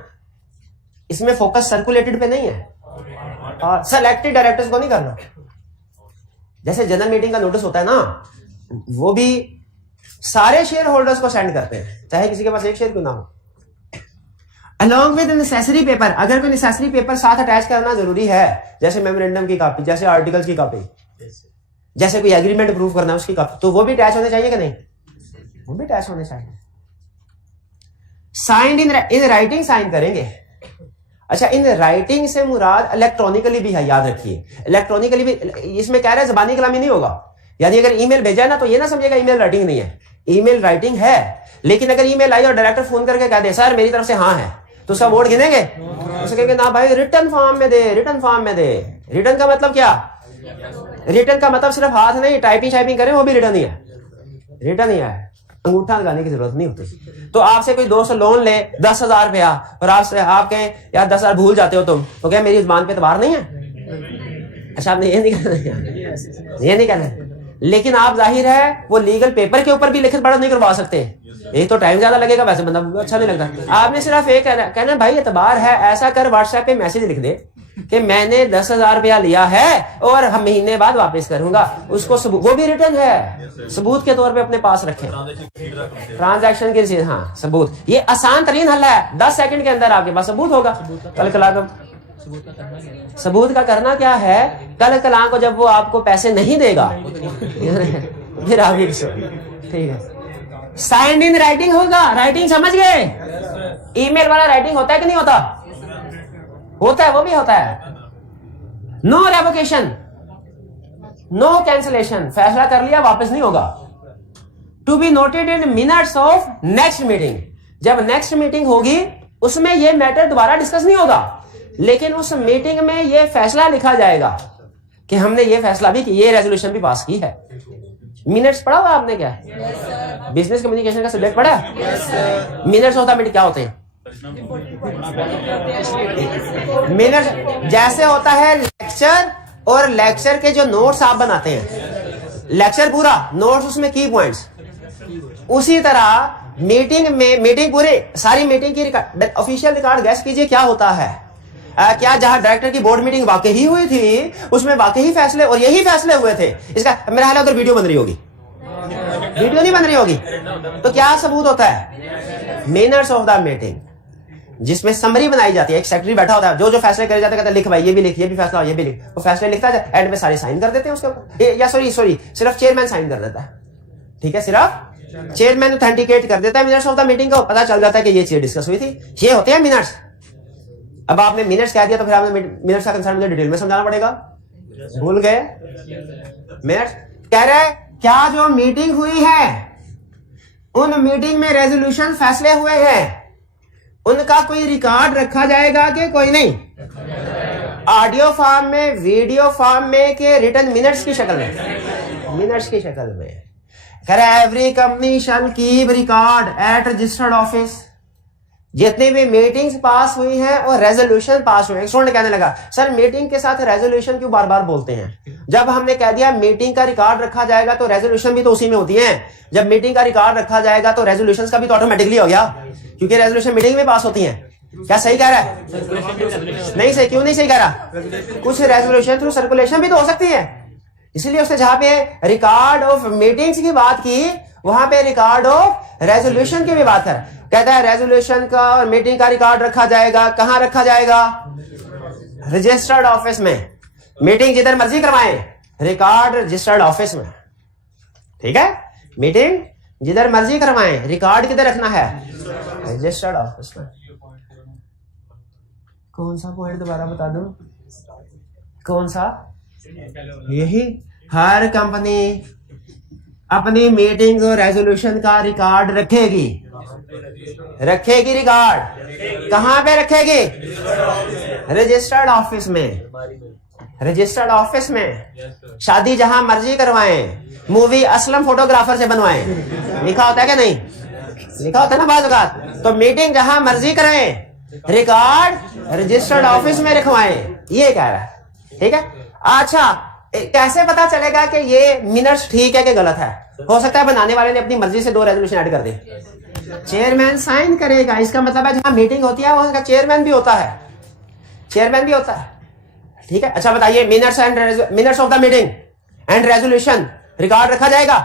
इसमें फोकस सर्कुलेटेड पे नहीं है, और सेलेक्टेड डायरेक्टर्स को नहीं करना। जैसे जनरल मीटिंग का नोटिस होता है ना, वो भी सारे शेयर होल्डर्स को सेंड करते हैं, चाहे किसी के पास एक शेयर क्यों ना हो। अलॉन्ग विद नेसेसरी पेपर, अगर कोई नेसेसरी पेपर साथ अटैच करना जरूरी है, जैसे मेमोरेंडम की कॉपी, जैसे आर्टिकल्स की कॉपी, जैसे कोई एग्रीमेंट अप्रूव करना है उसकी कॉपी, तो वो भी अटैच होने चाहिए कि नहीं? वो भी अटैच होने चाहिए। साइंड इन राइटिंग साइन करेंगे। अच्छा, इन राइटिंग से मुराद इलेक्ट्रॉनिकली भी है, याद रखिए। इलेक्ट्रॉनिकली भी इसमें कह रहा है जबानी कलामी नहीं होगा। यानी अगर ईमेल भेजा है ना, तो ये ना समझेगा ईमेल राइटिंग नहीं है, ईमेल राइटिंग है। लेकिन अगर ईमेल आई और डायरेक्टर फोन करके कह दे सर मेरी तरफ से हाँ है, तो उसका वोट गिनेंगे? उसे कहेंगे ना भाई रिटर्न फॉर्म में दे, रिटर्न फॉर्म में दे। रिटर्न का मतलब क्या? रिटर्न का मतलब सिर्फ हाथ नहीं, टाइपिंग शाइपिंग करें वो भी रिटर्न ही है, रिटर्न ही है। अंगूठा लगाने की जरूरत नहीं होती। तो आपसे कोई दोस्त लोन ले 10,000 रुपया और आप कहें यार 10,000 भूल जाते हो तुम, तो क्या मेरी जुबान पे एतबार नहीं है? अच्छा, आपने ये नहीं कहना, ये नहीं कहना। लेकिन आप जाहिर है वो लीगल पेपर के ऊपर भी लिखित पढ़त नहीं करवा सकते। एक तो टाइम ज्यादा लगेगा, वैसे बंदा अच्छा नहीं लगता। आपने सिर्फ एक कहना भाई एतबार है, ऐसा कर व्हाट्सएप पे मैसेज लिख दे कि मैंने 10,000 रुपया लिया है और हम महीने बाद वापस करूंगा। उसको वो भी रिटर्न है, सबूत के तौर पे अपने पास रखें, ट्रांजैक्शन के लिए। हाँ, सबूत, ये आसान तरीन हल है। 10 सेकंड के अंदर आपके पास सबूत होगा। कल कलाम सबूत का करना क्या है? कल कलाम को जब वो आपको पैसे नहीं देगा फिर आगे ठीक है, साइंड इन राइटिंग होगा। राइटिंग समझ गए? ईमेल वाला राइटिंग होता है कि नहीं होता? होता है, वो भी होता है। नो रेवोकेशन, नो कैंसलेशन, फैसला कर लिया वापस नहीं होगा। To be noted in minutes of next meeting, जब नेक्स्ट मीटिंग होगी उसमें यह मैटर दोबारा डिस्कस नहीं होगा, लेकिन उस मीटिंग में यह फैसला लिखा जाएगा कि हमने ये फैसला भी, ये रेजोल्यूशन भी पास की है। मिनट्स पढ़ा हुआ आपने? क्या बिजनेस कम्युनिकेशन का सब्जेक्ट पढ़ा? मिनट्स ऑफ द मीटिंग क्या होते हैं? मिनट जैसे होता है लेक्चर, और लेक्चर के जो नोट्स आप बनाते हैं, लेक्चर पूरा, नोट्स उसमें की पॉइंट्स, उसी तरह मीटिंग में, मीटिंग पूरी सारी मीटिंग की ऑफिशियल रिकॉर्ड गैस कीजिए क्या होता है। क्या जहां डायरेक्टर की बोर्ड मीटिंग वाकई ही हुई थी, उसमें वाकई ही फैसले और यही फैसले हुए थे? इसका मेरा हाल है उधर वीडियो बन रही होगी, वीडियो नहीं बन रही होगी। तो क्या सबूत होता है? मिनट्स ऑफ द मीटिंग, जिसमें समरी बनाई जाती है। एक सेक्रेटरी बैठा होता है, जो जो फैसले करे जाते हैं, कहता है लिख भाई, ये भी लिख, ये भी फैसला, ये भी लिख। वो फैसले लिखता है, एंड में सारे साइन कर देते हैं उसके ऊपर। या सॉरी सिर्फ चेयरमैन साइन कर देता है, ठीक है, सिर्फ चेयरमैन ऑथेंटिकेट कर देता है मिनट्स ऑफ द मीटिंग को। पता चल जाता है कि ये चीज डिस्कस हुई थी। ये होते हैं मिनट्स। अब आपने मिनट्स कह दिया तो फिर आपने मिनट्स का कंसर्न मुझे डिटेल में समझाना पड़ेगा। भूल गए? मिनट्स कह रहे क्या जो मीटिंग हुई है, उन मीटिंग में रेजोल्यूशन फैसले हुए हैं, उनका कोई रिकॉर्ड रखा जाएगा कि कोई नहीं? ऑडियो फॉर्म में, वीडियो फॉर्म में, के रिटन मिनट्स की शक्ल में? मिनट्स की शक्ल में। कह रहा है every company shall keep record eight registered office. जितनी भी मीटिंग्स पास हुई हैं और रेजोल्यूशन पास हुए हैं। स्टूडेंट कहने लगा सर मीटिंग के साथ रेजोल्यूशन क्यों बार बार बोलते हैं? जब हमने कह दिया मीटिंग का रिकॉर्ड रखा जाएगा तो रेजोल्यूशन भी तो उसी में होती है। जब मीटिंग का रिकॉर्ड रखा जाएगा तो रेजोल्यूशन का भी तो ऑटोमेटिकली हो गया, क्योंकि रेजोल्यूशन मीटिंग में पास होती है। क्या सही कह रहा है? नहीं सही, क्यों नहीं सही कह रहा? कुछ रेजोल्यूशन थ्रू सर्कुलेशन भी तो हो सकती है। इसलिए उसने जहां पे रिकॉर्ड ऑफ मीटिंग्स की बात की वहां पे रिकॉर्ड ऑफ रेजोल्यूशन की भी बात है। कहता है रेजोल्यूशन का और मीटिंग का रिकॉर्ड रखा जाएगा। कहां रखा जाएगा? रजिस्टर्ड ऑफिस में। मीटिंग जिधर मर्जी करवाएं, रिकॉर्ड रजिस्टर्ड ऑफिस में। ठीक है, मीटिंग जिधर मर्जी करवाएं, रिकॉर्ड किधर रखना है? रजिस्टर्ड ऑफिस में। कौन सा पॉइंट दोबारा बता दूं? कौन सा? यही, हर कंपनी अपनी मीटिंग और रेजोल्यूशन का रिकॉर्ड रखेगी। रखेगी रिकॉर्ड। कहां पे रखेगी? रजिस्टर्ड ऑफिस में। रजिस्टर्ड ऑफिस में। शादी जहां मर्जी करवाएं, मूवी असलम फोटोग्राफर से बनवाएं, लिखा होता है क्या? नहीं लिखा होता है ना बाज़ औक़ात। तो मीटिंग जहां मर्जी कराएं, रिकॉर्ड रजिस्टर्ड ऑफिस में रखवाएं, ये कह रहा है। ठीक है, अच्छा कैसे पता चलेगा कि ये मिनट्स ठीक है कि गलत है? हो सकता है बनाने वाले ने अपनी मर्जी से 2 रेजोल्यूशन ऐड कर दे। चेयरमैन साइन करेगा, इसका मतलब है जहां मीटिंग होती है वहां का चेयरमैन भी होता है। चेयरमैन भी होता है। ठीक है, अच्छा बताइए minutes of the meeting and resolution record रखा जाएगा?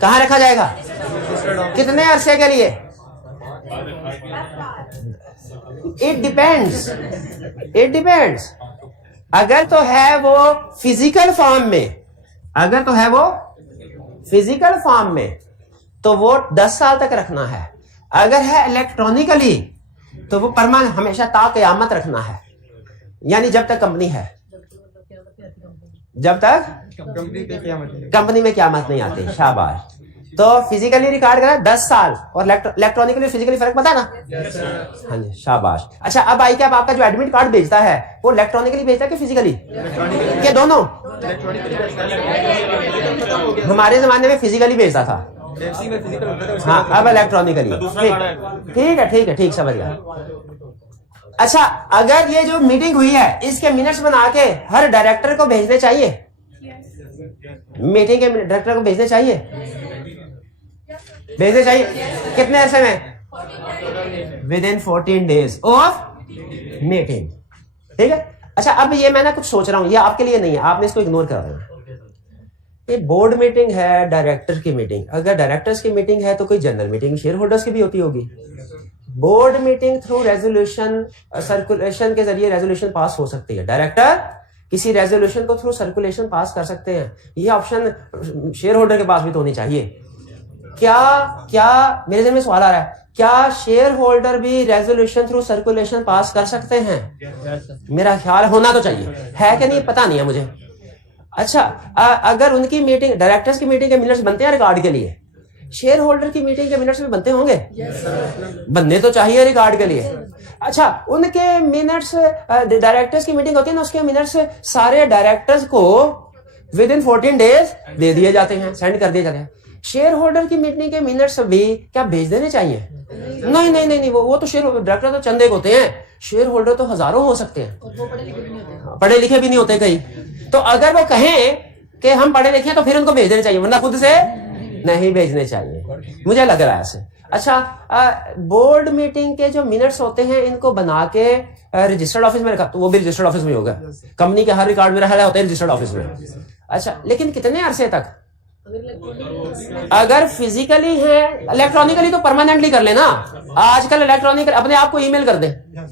कहां रखा जाएगा? कितने अरसे के लिए? It depends. It depends. अगर तो है वो फिजिकल फॉर्म में, अगर तो है वो फिजिकल फॉर्म में तो वो 10 साल तक रखना है। अगर है इलेक्ट्रॉनिकली तो वो परमानेंट हमेशा ता क़यामत रखना है, यानी जब तक कंपनी है, जब तक कंपनी में क़यामत नहीं आती। शाबाश। तो फिजिकली रिकॉर्ड करा 10 साल और इलेक्ट्रॉनिकली फिजिकली फर्क पता ना? हाँ जी, शाबाश। अच्छा अब आई क्या, आपका जो एडमिट कार्ड भेजता है वो इलेक्ट्रॉनिकली भेजता है कि फिजिकली? क्या दोनों? हमारे जमाने में फिजिकली भेजता था, हाँ अब इलेक्ट्रॉनिकली। ठीक है ठीक है ठीक, समझ गया। अच्छा अगर ये जो मीटिंग हुई है इसके मिनट्स बना के हर डायरेक्टर को भेजने चाहिए? मीटिंग के डायरेक्टर को भेजने चाहिए? भेजने चाहिए। कितने अरसे में? Within 14 days of meeting. ठीक है, अच्छा अब ये मैं ना कुछ सोच रहा हूं, ये आपके लिए नहीं है, आपने इसको इग्नोर कर देना। ये बोर्ड मीटिंग है, डायरेक्टर की मीटिंग। अगर डायरेक्टर्स की मीटिंग है तो कोई जनरल मीटिंग शेयर होल्डर्स की भी होती होगी। Board meeting through resolution circulation के जरिए रेजोल्यूशन पास हो सकती है। डायरेक्टर किसी रेजोल्यूशन को थ्रू सर्कुलेशन पास कर सकते हैं। ये ऑप्शन शेयर होल्डर के पास भी तो होनी चाहिए। क्या मेरे दिल में सवाल आ रहा है, क्या शेयर होल्डर भी रेजोल्यूशन थ्रू सर्कुलेशन पास कर सकते हैं? मेरा ख्याल होना तो चाहिए, है कि नहीं पता नहीं है मुझे। अच्छा अगर उनकी मीटिंग, डायरेक्टर्स की मीटिंग के मिनट्स बनते हैं रिकॉर्ड के लिए, शेयर होल्डर की मीटिंग के मिनट्स भी बनते होंगे? बनने तो चाहिए रिकॉर्ड के लिए। अच्छा उनके मिनट्स, डायरेक्टर्स की मीटिंग होती है ना, उसके मिनट्स सारे डायरेक्टर्स को विद इन 14 डेज दे दिए जाते हैं, सेंड कर दिए जाते हैं। शेयर होल्डर की मीटिंग के मिनट्स भी क्या भेज देने चाहिए? नहीं नहीं नहीं, नहीं वो तो शेयर डायरेक्टर तो चंद एक होते हैं, शेयर होल्डर तो हजारों हो सकते हैं, पढ़े लिखे भी नहीं होते कई। तो अगर वो कहें कि हम पढ़े लिखे हैं तो फिर उनको भेज देने चाहिए, वरना खुद से नहीं भेजने चाहिए, मुझे लग रहा है ऐसे। अच्छा बोर्ड मीटिंग के जो मिनट्स होते हैं इनको बना के रजिस्टर्ड ऑफिस में रखा, तो वो भी रजिस्टर्ड ऑफिस में होगा। कंपनी के हर रिकॉर्ड में रखा होता है रजिस्टर्ड ऑफिस में। अच्छा लेकिन कितने अरसे तक? अगर फिजिकली है, इलेक्ट्रॉनिकली तो परमानेंटली कर लेना। आजकल इलेक्ट्रॉनिक अपने आप को ईमेल कर दे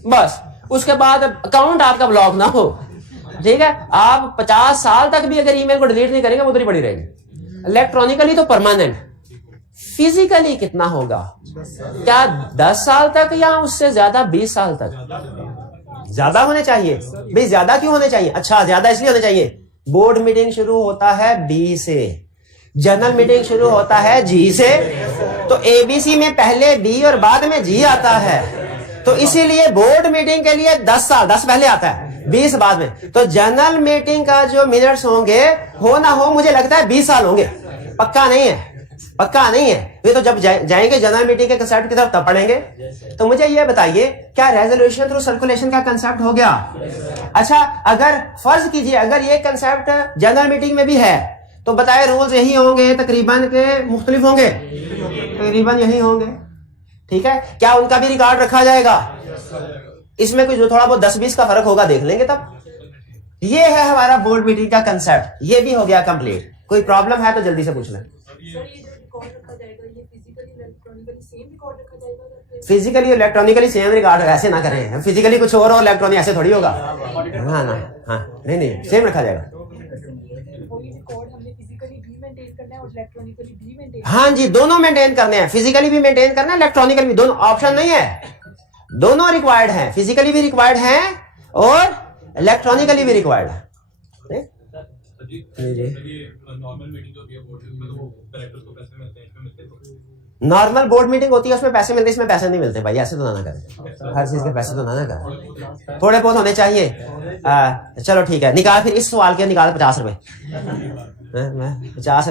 बस, उसके बाद अकाउंट आपका ब्लॉक ना हो। ठीक है, आप 50 साल तक भी अगर ईमेल को डिलीट नहीं करेंगे वो उधर ही पड़ी रहेगी। इलेक्ट्रॉनिकली तो परमानेंट, फिजिकली कितना होगा? क्या 10 साल तक या उससे ज्यादा? 20 साल तक ज्यादा होने चाहिए। भाई ज्यादा क्यों होने चाहिए? अच्छा ज्यादा इसलिए होने चाहिए, बोर्ड मीटिंग शुरू होता है बी से, जनरल मीटिंग शुरू होता है जी से, तो एबीसी में पहले बी और बाद में जी आता है। तो इसीलिए बोर्ड मीटिंग के लिए 10 साल, 10 पहले आता है, 20 बाद में। तो जनरल मीटिंग का जो मिनट्स होंगे, हो ना हो मुझे लगता है 20 साल होंगे, पक्का नहीं है, पक्का नहीं है। ये तो जब जाएंगे जनरल मीटिंग के कंसेप्ट की तरफ तब पढ़ेंगे। तो मुझे ये बताइए, क्या रेजोल्यूशन थ्रू सर्कुलेशन का कंसेप्ट हो गया? अच्छा, अगर फर्ज कीजिए अगर ये कंसेप्ट जनरल मीटिंग में भी है तो बताए रूल्स यही होंगे तकरीबन के मुख्तलिफ होंगे, तकरीबन यही होंगे, ठीक है। क्या उनका भी रिकॉर्ड रखा जाएगा? इसमें कुछ जो थोड़ा बहुत 10-20 का फर्क होगा देख लेंगे तब। ये है हमारा बोर्ड मीटिंग का कंसेप्ट, ये भी हो गया कंप्लीट। कोई प्रॉब्लम है तो जल्दी से पूछ लें। फिजिकली और इलेक्ट्रॉनिकली सेम रिकॉर्ड, ऐसे ना करें, फिजिकली कुछ और इलेक्ट्रॉनिक ऐसे थोड़ी होगा। हाँ ना, हाँ नहीं सेम रखा जाएगा। हाँ जी, दोनों मेंटेन करने हैं, फिजिकली भी मेंटेन करना है, इलेक्ट्रॉनिकली भी, दोनों ऑप्शन नहीं है, दोनों रिक्वायर्ड हैं, फिजिकली भी रिक्वायर्ड हैं और इलेक्ट्रॉनिकली भी रिक्वायर्ड है। नॉर्मल बोर्ड मीटिंग होती है उसमें पैसे मिलते, इसमें पैसे नहीं मिलते भाई, ऐसे तो ना करें, हर चीज के पैसे तो ना करें, थोड़े बहुत होने चाहिए। चलो ठीक है, निकाल फिर इस सवाल के निकाल 50 रुपए। 50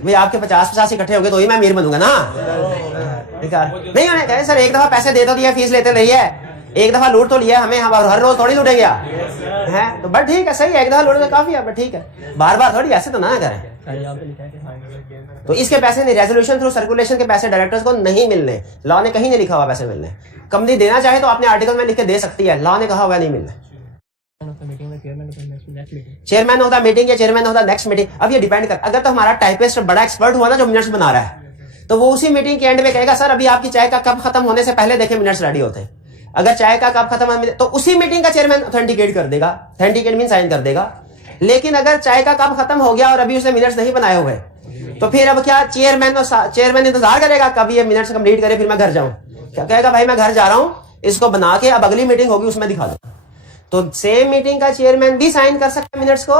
भाई, आपके 50 इकट्ठे हो गए तो ही मैं अमीर बनूंगा ना। निकाल नहीं होने कहे सर, एक दफा पैसे दे तो दिया, फीस लेते रही है, एक दफा लूट तो लिया, हमें हर रोज थोड़ी लूटेंगे हैं, तो बट ठीक है, सही है, एक दफा लूट तो काफी है, बट ठीक है, बार बार थोड़ी, ऐसे तो ना करें। तो इसके पैसे नहीं, रेजोल्यूशन थ्रू सर्कुलेशन के पैसे डायरेक्टर्स को नहीं मिलने, लॉ ने कहीं नहीं लिखा हुआ पैसे मिलने। कंपनी देना चाहे तो अपने आर्टिकल में लिख के दे सकती है, लॉ ने कहा हुआ नहीं मिलने। चेयरमैन ऑफ द मीटिंग या chairman of the next meeting, अब ये डिपेंड कर, अगर तो हमारा टाइपिस्ट बड़ा एक्सपर्ट हुआ ना जो मिनट्स बना रहा है, तो वो उसी मीटिंग के एंड में कहेगा सर अभी आपकी चाय का कप खत्म होने से पहले देखे मिनट्स रेडी होते हैं। अगर चाय का कप खत्म होने तो उसी मीटिंग का चेयरमैन ऑथेंटिकेट कर देगा, ऑथेंटिकेट मीन साइन कर देगा। लेकिन अगर चाय का कप खत्म हो गया और अभी उसने मिनट्स नहीं बनाए हुए, तो फिर अब क्या चेयरमैन इंतजार करेगा कब ये मिनट्स कंप्लीट करे फिर मैं घर जाऊं? क्या कहेगा भाई मैं घर जा रहा हूं, इसको बना के अब अगली मीटिंग होगी उसमें दिखा दो। तो सेम मीटिंग का चेयरमैन भी साइन कर सकता है मिनट्स को,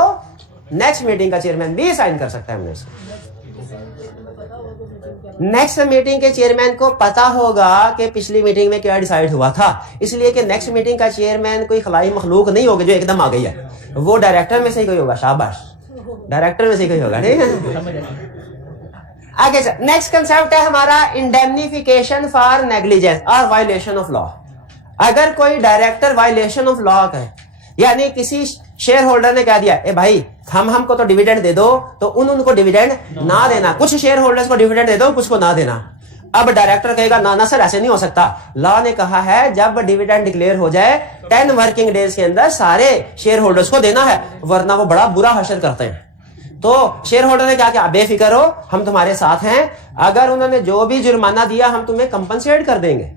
नेक्स्ट मीटिंग का चेयरमैन भी साइन कर सकता है मिनट्स। नेक्स्ट मीटिंग के चेयरमैन को पता होगा कि पिछली मीटिंग में क्या डिसाइड हुआ था, इसलिए कि नेक्स्ट मीटिंग का चेयरमैन कोई खलाई मखलूक नहीं होगा जो एकदम आ गई है, वो डायरेक्टर में से ही कोई होगा, शाबाश, डायरेक्टर में से कोई होगा, ठीक है। आगे सर, नेक्स्ट कंसेप्ट है हमारा इंडेमनिफिकेशन फॉर नेग्लिजेंस और वायलेशन ऑफ लॉ। अगर कोई डायरेक्टर वायलेशन ऑफ लॉ का है, यानी किसी शेयर होल्डर ने कह दिया ए भाई हमको तो डिविडेंड दे दो, तो उनको डिविडेंड ना देना, कुछ शेयर होल्डर्स को डिविडेंड दे दो, कुछ को ना देना। अब डायरेक्टर कहेगा ना सर ऐसे नहीं हो सकता, लॉ ने कहा है जब डिविडेंड डिक्लेयर हो जाए 10 वर्किंग डेज के अंदर सारे शेयर होल्डर्स को देना है, वरना वो बड़ा बुरा हशर करते हैं। तो शेयर होल्डर ने कहा कि आप बेफिक्र हो, हम तुम्हारे साथ हैं, अगर उन्होंने जो भी जुर्माना दिया हम तुम्हें कंपनसेट कर देंगे।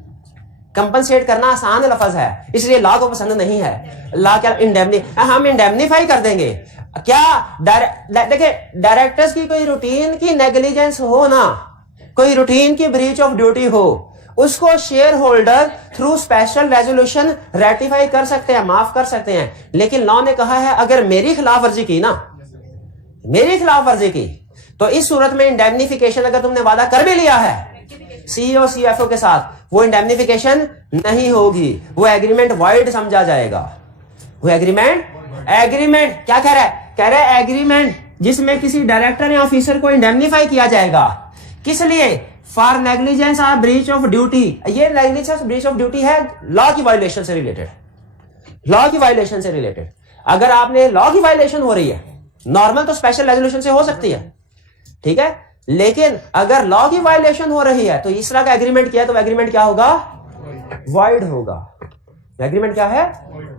कंपनसेट करना आसान लफ्ज है, इसलिए लॉ को पसंद नहीं है। लॉ क्या हम इंडेमनीफाई कर देंगे। क्या देखिए डायरेक्टर्स की कोई रूटीन की नेग्लिजेंस हो ना, कोई रूटीन की ब्रीच ऑफ ड्यूटी हो, उसको share holder through special resolution ratify कर सकते हैं, माफ कर सकते हैं। लेकिन लॉ ने कहा है अगर मेरी खिलाफ वर्जी की ना, मेरी खिलाफ वर्जी की, तो इस सूरत में इंडेमनिफिकेशन अगर तुमने वादा कर भी लिया है सीईओ सीएफओ के साथ, वो इंडेमनिफिकेशन नहीं होगी, वो एग्रीमेंट वाइड समझा जाएगा। वो एग्रीमेंट क्या कह रहा है? कह रहा है एग्रीमेंट जिसमें किसी डायरेक्टर या ऑफिसर को इंडेमनीफाई किया जाएगा, किस लिए? फॉर नेग्लिजेंस और ब्रीच ऑफ ड्यूटी। ये नेग्लिजेंस ब्रीच ऑफ ड्यूटी है लॉ की वायलेशन से रिलेटेड, लॉ की वायलेशन से रिलेटेड। अगर आपने लॉ की वायलेशन हो रही है, नॉर्मल तो स्पेशल रेजोल्यूशन से हो सकती है, ठीक है, लेकिन अगर लॉ की वायलेशन हो रही है तो इस तरह का एग्रीमेंट किया तो एग्रीमेंट क्या होगा? वाइड होगा। एग्रीमेंट क्या है?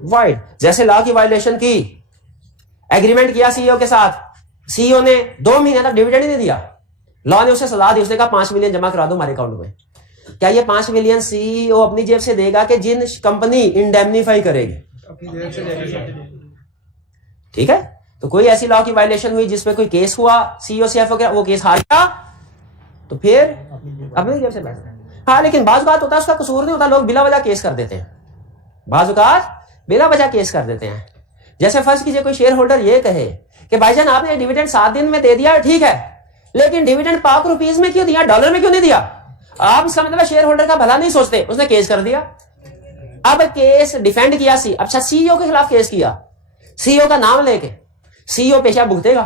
वाइड। जैसे लॉ की वायलेशन की, एग्रीमेंट किया सीईओ के साथ, सीईओ ने 2 महीने तक डिविडेंड नहीं दिया, लॉ ने उसे सलाह दी, उसने कहा 5 मिलियन जमा करा दो हमारे अकाउंट में। क्या ये 5 मिलियन सीईओ अपनी जेब से देगा कि जिन कंपनी इंडेमनीफाई करेगी? ठीक है, तो कोई ऐसी लॉ की वायलेशन हुई जिसपे कोई केस हुआ सीईओ सीएफओ का, वो केस हार गया तो फिर अपनी जेब से बैठ। हाँ, लेकिन बाज़ बात होता है उसका कसूर नहीं होता, लोग बिला वजह केस कर देते हैं, बाज़ औक़ात बिला वजह केस कर देते हैं। जैसे फर्ज कीजिए कोई शेयर होल्डर ये कहे कि भाईजान आपने डिविडेंड 7 दिन में दे दिया, ठीक है, लेकिन डिविडेंड पाक रुपीज में क्यों दिया, डॉलर में क्यों नहीं दिया? आप इसका मतलब शेयर होल्डर का भला नहीं सोचते, उसने केस कर दिया। अब केस डिफेंड किया सी, अच्छा सीईओ के खिलाफ केस किया, सीईओ का नाम लेके, सीईओ पेशियां भुगतेगा?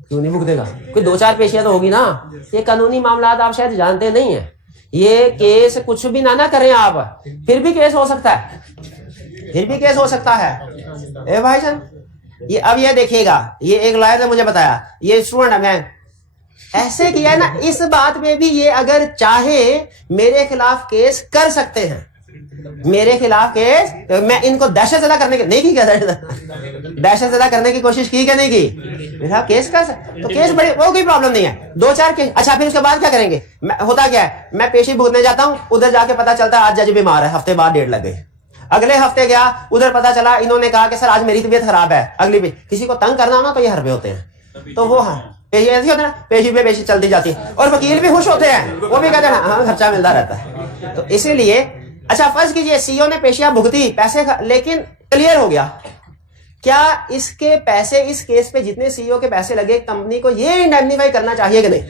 क्यों नहीं भुगतेगा? कोई 2-4 पेशियां तो होगी ना। ये कानूनी मामला आप शायद जानते नहीं है, ये केस कुछ भी ना करें आप, फिर भी केस हो सकता है, फिर भी केस हो सकता है। ए भाई साहब, ये अब ये देखिएगा, ये एक लॉयर ने मुझे बताया, ये स्टूडेंट मैं ऐसे किया है ना, इस बात में भी ये अगर चाहे मेरे खिलाफ केस कर सकते हैं, मेरे खिलाफ केस, तो मैं इनको दहशत ज़दा करने की नहीं की क्या, दहशत ज़दा करने की कोशिश की क्या नहीं की, मेरा केस कर सकते, तो केस बड़ी वो कोई प्रॉब्लम नहीं है, 2-4 केस। अच्छा फिर उसके बाद क्या करेंगे? होता क्या है, मैं पेशी भुगतने जाता हूं, उधर जाके पता चलता है आज जज बीमार है, हफ्ते बाद डेट लग गई। अगले हफ्ते गया, उधर पता चला इन्होंने कहा कि सर आज मेरी तबीयत खराब है, अगली भी किसी को तंग करना हो ना तो ये हरबे होते हैं, तो वो हाँ पेशी ऐसी होती है ना, पेशी पे पेशी चलती जाती है, और वकील भी खुश होते हैं, वो भी कहते हैं हाँ खर्चा मिलता रहता है। तो इसीलिए अच्छा फर्ज कीजिए सीईओ ने पेशियां भुगती, पैसे लेकिन क्लियर हो गया, क्या इसके पैसे, इस केस पे जितने सीईओ के पैसे लगे कंपनी को ये इंडेमनीफाई करना चाहिए कि नहीं?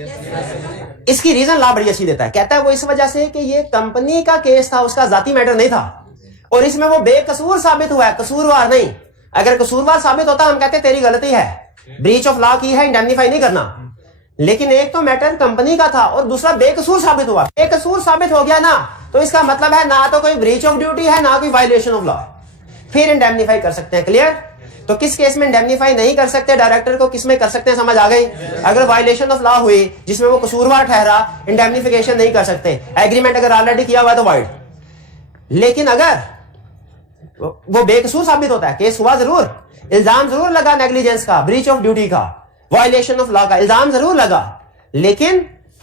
इसकी रीजन ला बड़ी अच्छी देता है, कहता है वो इस वजह से कि ये कंपनी का केस था, उसका जाती मैटर नहीं था, और इसमें वो बेकसूर साबित हुआ है, कसूरवार नहीं। अगर कसूरवार साबित होता हम कहते तेरी गलती है, ब्रीच ऑफ लॉ की है, इंडेमनीफाई नहीं करना। लेकिन एक तो मैटर कंपनी का था और दूसरा बेकसूर साबित हुआ, बेकसूर साबित हो गया ना, तो इसका मतलब है ना तो कोई ब्रीच ऑफ ड्यूटी है ना कोई वायलेशन ऑफ लॉ, फिर इंडेमनीफाई कर सकते हैं। क्लियर? तो किस केस में इंडेमनीफाई नहीं कर सकते डायरेक्टर को, किस में कर सकते हैं, समझ आ गई? अगर वायलेशन ऑफ लॉ हुई जिसमें वो कसूरवार ठहरा, इंडेमनिफिकेशन नहीं कर सकते। एग्रीमेंट अगर ऑलरेडी किया हुआ है तो वाइड। लेकिन अगर वो बेकसूर साबित होता है, केस हुआ जरूर, इल्जाम जरूर लगा नेग्लिजेंस का, ब्रीच ऑफ ड्यूटी का, वायलेशन ऑफ लॉ का इल्जाम जरूर लगा, लेकिन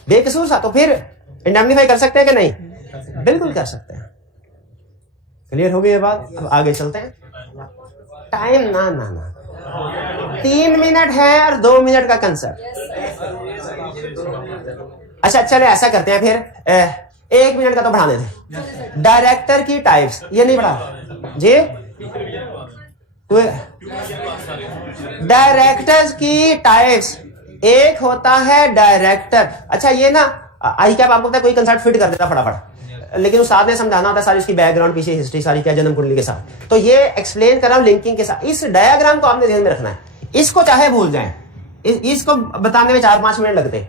बेकसूर सा, तो फिर इंडेमनीफाई कर सकते हैं कि नहीं? बिल्कुल कर सकते हैं। क्लियर हो गई ये बात? अब आगे चलते हैं। टाइम ना 3 मिनट है और 2 मिनट का कंसेप्ट। अच्छा चले ऐसा करते हैं फिर 1 मिनट का तो बढ़ा देते। डायरेक्टर की टाइप्स, ये नहीं बढ़ा जी, डायरेक्टर्स की टाइप्स। एक होता है डायरेक्टर। अच्छा ये ना आई क्या आपको पता है, कोई कंसेप्ट फिट कर देता फटाफट, लेकिन उस्ताद ने समझाना होता है सारी उसकी बैकग्राउंड, पीछे हिस्ट्री सारी क्या जन्म कुंडली के साथ, तो ये एक्सप्लेन कर रहा हूं लिंकिंग के साथ। इस डायग्राम को आपने ध्यान में रखना है, इसको चाहे भूल जाएं, इसको बताने में 4-5 मिनट लगते,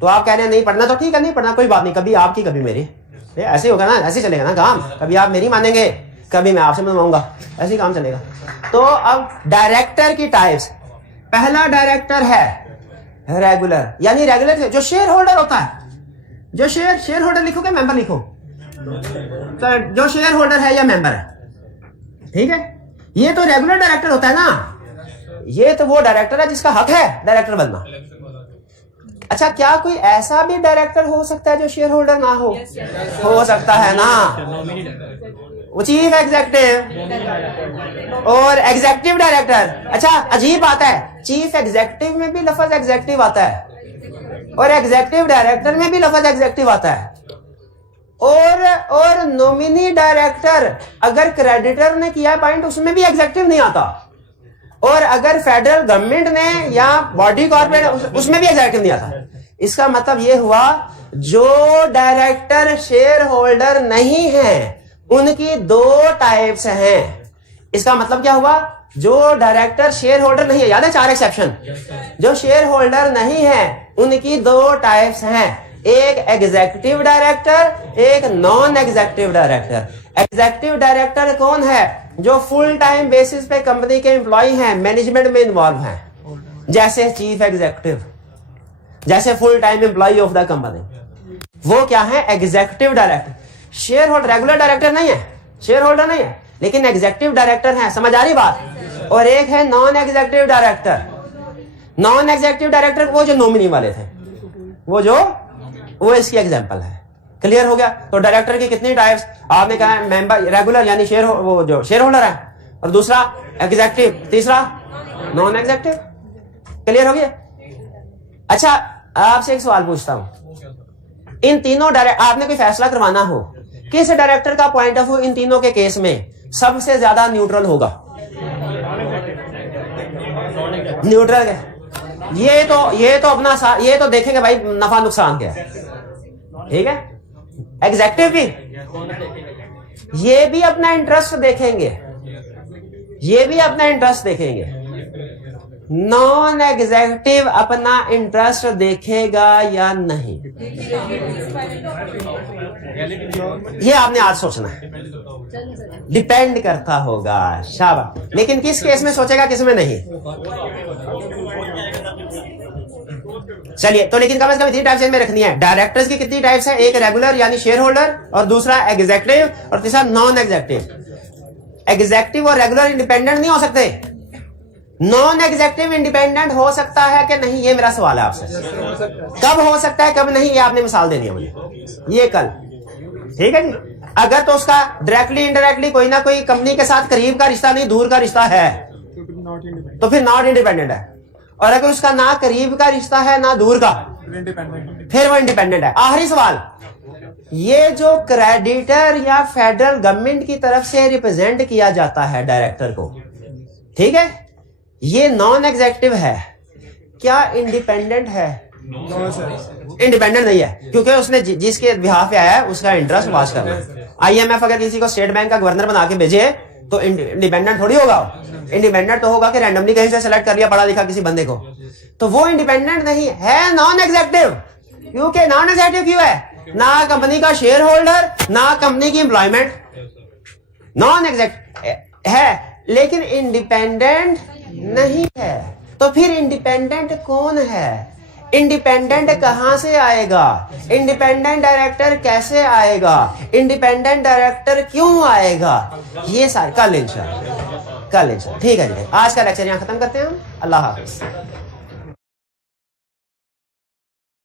तो आप कह रहे हैं नहीं पढ़ना, तो ठीक है नहीं पढ़ना, कोई बात नहीं, कभी आपकी कभी मेरी, ऐसे होगा ना, ऐसे चलेगा ना काम, कभी आप मेरी मानेंगे कभी मैं आपसे मनवाऊंगा, ऐसे ही काम चलेगा। तो अब डायरेक्टर की टाइप्स, पहला डायरेक्टर है रेगुलर, यानी रेगुलर जो शेयर होल्डर होता है, जो शेयर होल्डर लिखो क्या मेंबर लिखो, तो जो शेयर होल्डर है या मेंबर है, ठीक है, ये तो रेगुलर डायरेक्टर होता है ना, ये तो वो डायरेक्टर है जिसका हक है डायरेक्टर बनना। अच्छा क्या कोई ऐसा भी डायरेक्टर हो सकता है जो शेयर होल्डर ना हो? हो सकता है ना, वो चीफ एग्जीक्यूटिव और एग्जीक्यूटिव डायरेक्टर। अच्छा अजीब बात है, चीफ एग्जीक्यूटिव में भी लफ्ज एग्जीक्यूटिव आता है और एग्जीक्यूटिव डायरेक्टर में भी लफ्ज एग्जीक्यूटिव आता है, और नॉमिनी डायरेक्टर अगर क्रेडिटर ने किया पॉइंट उसमें भी एग्जीक्यूटिव नहीं आता, और अगर फेडरल गवर्नमेंट ने या बॉडी कॉर्पोरेट उसमें भी एग्जीक्यूटिव नहीं आता। इसका मतलब यह हुआ जो डायरेक्टर शेयर होल्डर नहीं है उनकी 2 टाइप्स हैं। इसका मतलब क्या हुआ, जो डायरेक्टर शेयर होल्डर नहीं है, याद है 4 एक्सेप्शन, जो शेयर होल्डर नहीं है उनकी 2 टाइप्स हैं, एक एग्जीक्यूटिव डायरेक्टर, एक non executive director. Executive director कौन है? जो फुल टाइम बेसिस पे कंपनी के एम्प्लॉय हैं, मैनेजमेंट में इन्वॉल्व हैं, जैसे चीफ एग्जीक्यूटिव, जैसे full time employ of the company, वो क्या है? Executive director. Share holder regular director नहीं है, शेयर होल्डर नहीं है, लेकिन एग्जीक्यूटिव डायरेक्टर है, समझ आ रही बात? और एक है non executive director. Non executive director वो जो नॉमिनी वाले थे, वो इसकी एग्जांपल है। क्लियर हो गया? तो डायरेक्टर की कितनी टाइप्स आपने कहा? मेंबर रेगुलर यानी वो जो शेयर होल्डर है, और दूसरा एग्जीक्यूटिव, तीसरा नॉन एग्जीक्यूटिव। क्लियर हो गया? अच्छा आपसे एक सवाल पूछता हूं, इन तीनों आपने कोई फैसला करवाना हो, किस डायरेक्टर का पॉइंट ऑफ व्यू इन तीनों के केस में सबसे ज्यादा न्यूट्रल होगा? न्यूट्रल है। ये तो अपना ये तो देखेंगे भाई नफा नुकसान क्या है, ठीक है? एग्जीक्यूटिव भी ये भी अपना इंटरेस्ट देखेंगे, ये भी अपना इंटरेस्ट देखेंगे। नॉन एग्जीक्यूटिव अपना इंटरेस्ट देखेगा या नहीं, ये आपने आज सोचना है, डिपेंड करता होगा। शाबाश। लेकिन किस केस में सोचेगा, किस में नहीं? चलिए, तो लेकिन कम से कम 3 टाइप्स में रखनी है। डायरेक्टर्स की कितनी टाइप्स है? एक रेगुलर यानी शेयर होल्डर, और दूसरा एग्जीक्यूटिव, और तीसरा नॉन एग्जीक्यूटिव। एग्जीक्यूटिव और रेगुलर इंडिपेंडेंट नहीं हो सकते। नॉन एग्जीक्यूटिव इंडिपेंडेंट हो सकता है कि नहीं, ये मेरा सवाल है आपसे। कब हो सकता है, कब नहीं, ये आपने मिसाल देनी है मुझे, ये कल। ठीक है जी। अगर तो उसका डायरेक्टली इनडायरेक्टली कोई ना कोई कंपनी के साथ करीब का रिश्ता नहीं दूर का रिश्ता है, तो फिर नॉट इंडिपेंडेंट है। और अगर उसका ना करीब का रिश्ता है ना दूर का, फिर वो इंडिपेंडेंट है। आखिरी सवाल, ये जो क्रेडिटर या फेडरल गवर्नमेंट की तरफ से रिप्रेजेंट किया जाता है डायरेक्टर को, ठीक है, ये नॉन एग्जीक्यूटिव है, क्या इंडिपेंडेंट है? इंडिपेंडेंट नहीं है, क्योंकि उसने जिसके बिहाफ पे आया है उसका इंटरेस्ट वाच करना है। IMF अगर किसी को स्टेट बैंक का गवर्नर बना के भेजे तो इंडिपेंडेंट थोड़ी होगा। इंडिपेंडेंट तो होगा कि रैंडमली कहीं से सेलेक्ट कर लिया पढ़ा लिखा किसी बंदे को, तो वो इंडिपेंडेंट नहीं है, नॉन एग्जीक्यूटिव। क्योंकि नॉन एग्जीक्यूटिव क्यों है? ना कंपनी का शेयर होल्डर, ना कंपनी की एम्प्लॉयमेंट, नॉन एग्जीक्यूटिव है लेकिन इंडिपेंडेंट नहीं है। तो फिर इंडिपेंडेंट कौन है? इंडिपेंडेंट कहां से आएगा? इंडिपेंडेंट डायरेक्टर कैसे आएगा? इंडिपेंडेंट डायरेक्टर क्यों आएगा? ये सारे कल इंशाल्लाह, कल इंशाल्लाह। ठीक है जी, आज का लेक्चर यहां खत्म करते हैं हम। अल्लाह हाफिज।